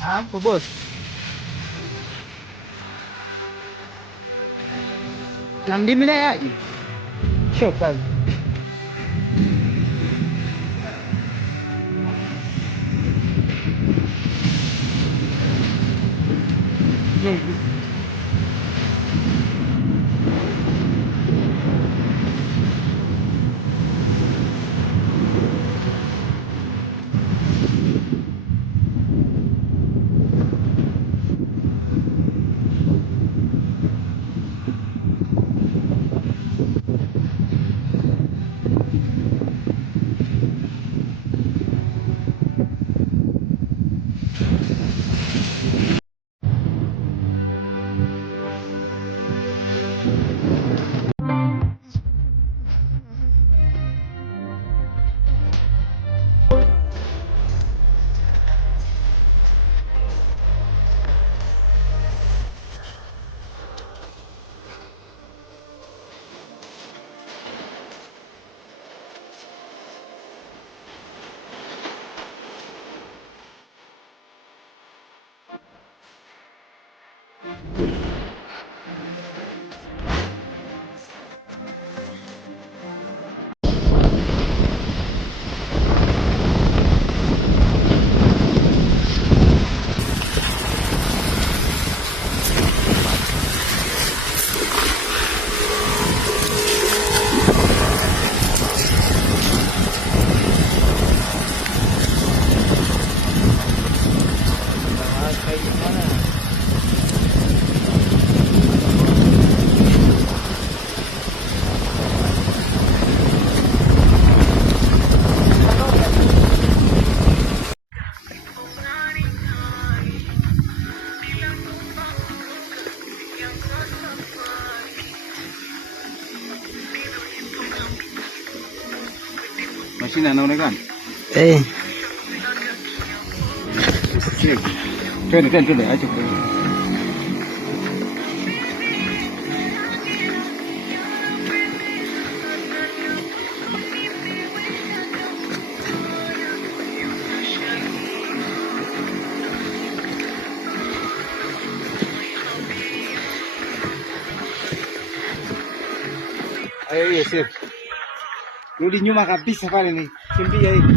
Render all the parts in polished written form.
Hapo boss. Namdimleaje? Shoka. Mashine anaonekana? Eh. Twende acha kwa. Ayo yes. Rudi nyuma kabisa pale ni kimbia hivi.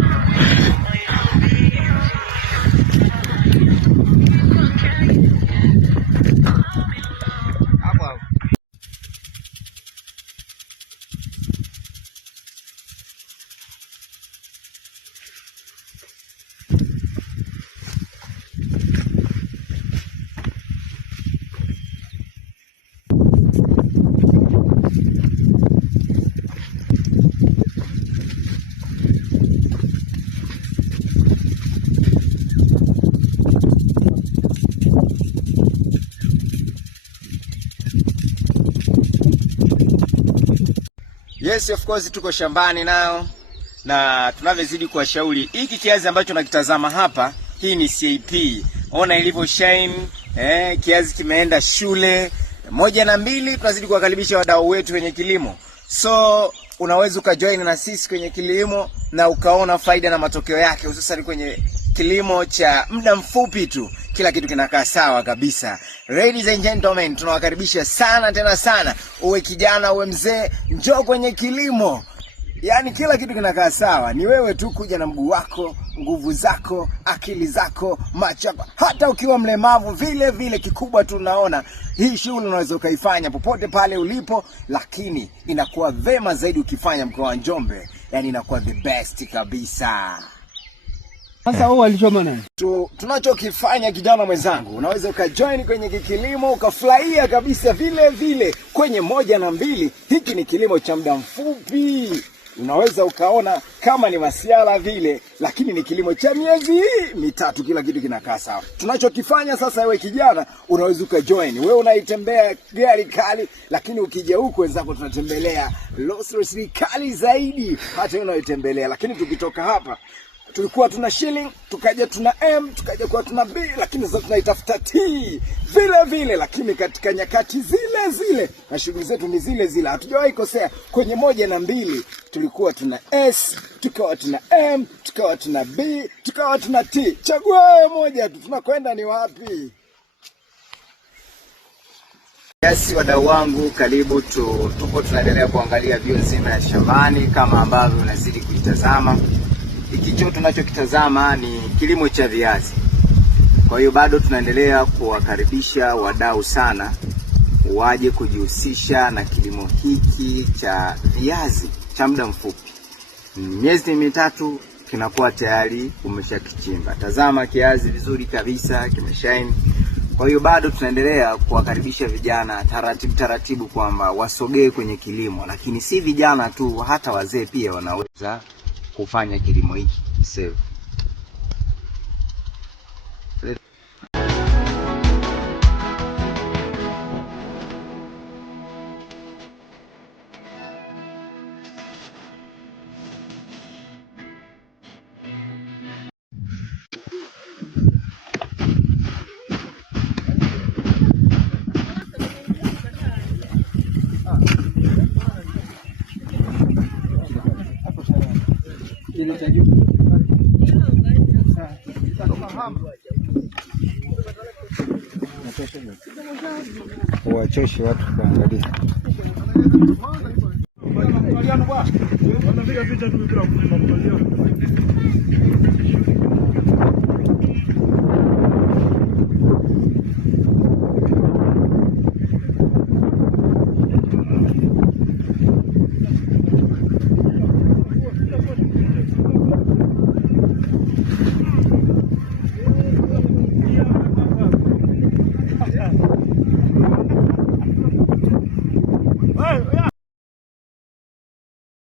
Hapo. Yes, of course tuko shambani nao na tunavyozidi kuwashauri, hiki kiazi ambacho nakitazama hapa, hii ni CAP. Ona ilivyo shine, kiazi kimeenda shule 1 na 2. Tunazidi kuwakaribisha wadau wetu wenye kilimo. So unaweza ukajoin na sisi kwenye kilimo na ukaona faida na matokeo yake, hususan kwenye kilimo cha muda mfupi tu. Kila kitu kinakaa sawa kabisa. Ladies and gentlemen, tunawakaribisha sana tena sana. Uwe kijana, uwe mzee, njoo kwenye kilimo. Yaani kila kitu kinakaa sawa. Ni wewe tu kuja na mguu wako, nguvu zako, akili zako, macho yako. Hata ukiwa mlemavu vile vile, kikubwa tu unaona hii shughuli unaweza ukaifanya popote pale ulipo, lakini inakuwa vema zaidi ukifanya mkoa wa Njombe. Yaani inakuwa the best kabisa. Sasa wao walichoma nani? Tunachokifanya kijana mwenzangu, unaweza ukajoin kwenye kilimo ukafurahia kabisa vile vile kwenye 1 na 2. Hiki ni kilimo cha muda mfupi. Unaweza ukaona kama ni masiala vile, lakini ni kilimo cha miezi 3, kila kitu kinakaa sawa. Tunachokifanya sasa, wewe kijana, unaweza ukajoin. Wewe unaitembea gari kali, lakini ukija huko wenzako tunatembelea Rolls Royce kali zaidi hata unaitembelea. Lakini tukitoka hapa Tulikuwa tuna shilling, tukaja tuna M, tukaja kuwa tuna B, lakini sasa tunaitafuta T vile vile, lakini katika nyakati zile zile na shughuli zetu ni zile zile, hatujawahi kosea. Kwenye 1 na 2 tulikuwa tuna S, tukawa tuna M, tukawa tuna B, tukawa tuna T. Chagua wewe moja tu, tunakwenda ni wapi? Yes, wadau wangu, karibu tupo tunaendelea kuangalia view nzima ya shambani kama ambavyo unazidi kuitazama. Hiki tunachokitazama ni kilimo cha viazi. Kwa hiyo bado tunaendelea kuwakaribisha wadau sana waje kujihusisha na kilimo hiki cha viazi cha muda mfupi. Miezi 3 kinakuwa tayari umeshakichimba. Tazama kiazi vizuri kabisa, kimeshine. Kwa hiyo bado tunaendelea kuwakaribisha vijana taratibu kwamba wasogee kwenye kilimo, lakini si vijana tu, hata wazee pia wanaweza kufanya kilimo hiki. Save. Wachoshe watu kuangalia. Wanapiga picha tu bila